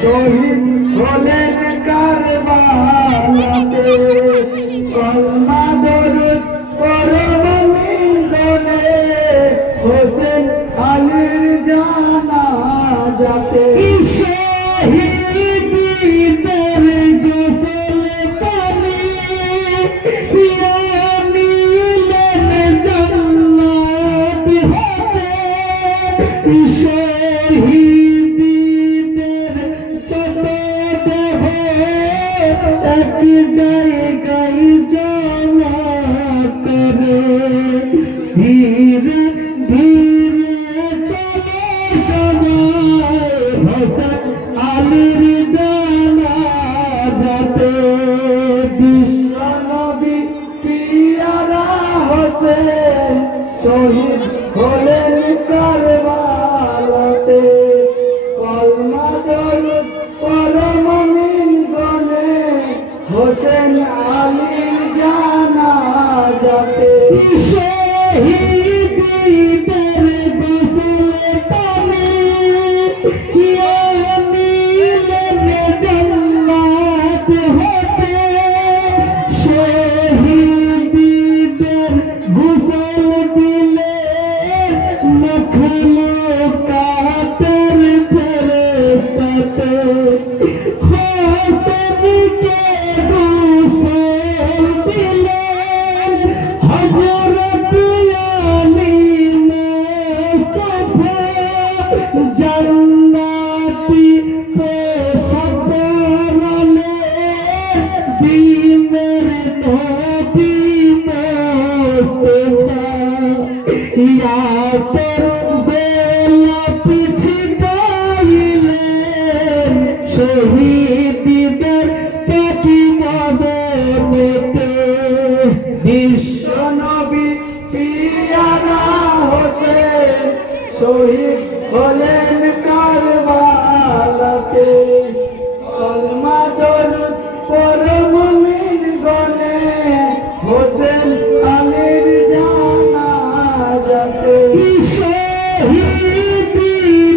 শহীদ হলেন কারবালাতে কলমা দরুদ পরমিন গনে হোসেন আলীর জানাজাতে শহীদের গোসল পানি নিলেন জান্নাত হতে শহীদের ছোট দেহ এক জায়গায় জমা করে ধীরে ধীরে চলে সবাই হোসেন আলীর জানাজাতে বিশ্বনবী পিয়ারা হোসেন শহীদ হলেন কারবালাতে কলমা দরুদ পরমিন গনে হোসেন আলীর জানাজাতে শহীদের গোসল পানি নিলেন জান্নাত হতে শহীদের গোসল দিলে মখলুকাতের ফেরেশতাতে হোসেনকে গোসল দিলেন হযরত আলী মুস্তাফা জান্নাতি পেশাবরালে দিনের নবী মুস্তাফা ইয়াতের বেলা পিছি গাইলেন শহীদদের কাকি মদনেতে বিশ্বনবী পিয়ারা হোসেন শহীদ হলেন কারবালাতে কলমা দরুদ পরমিন গনে হোসেন আলীর জানাজাতে শহীদ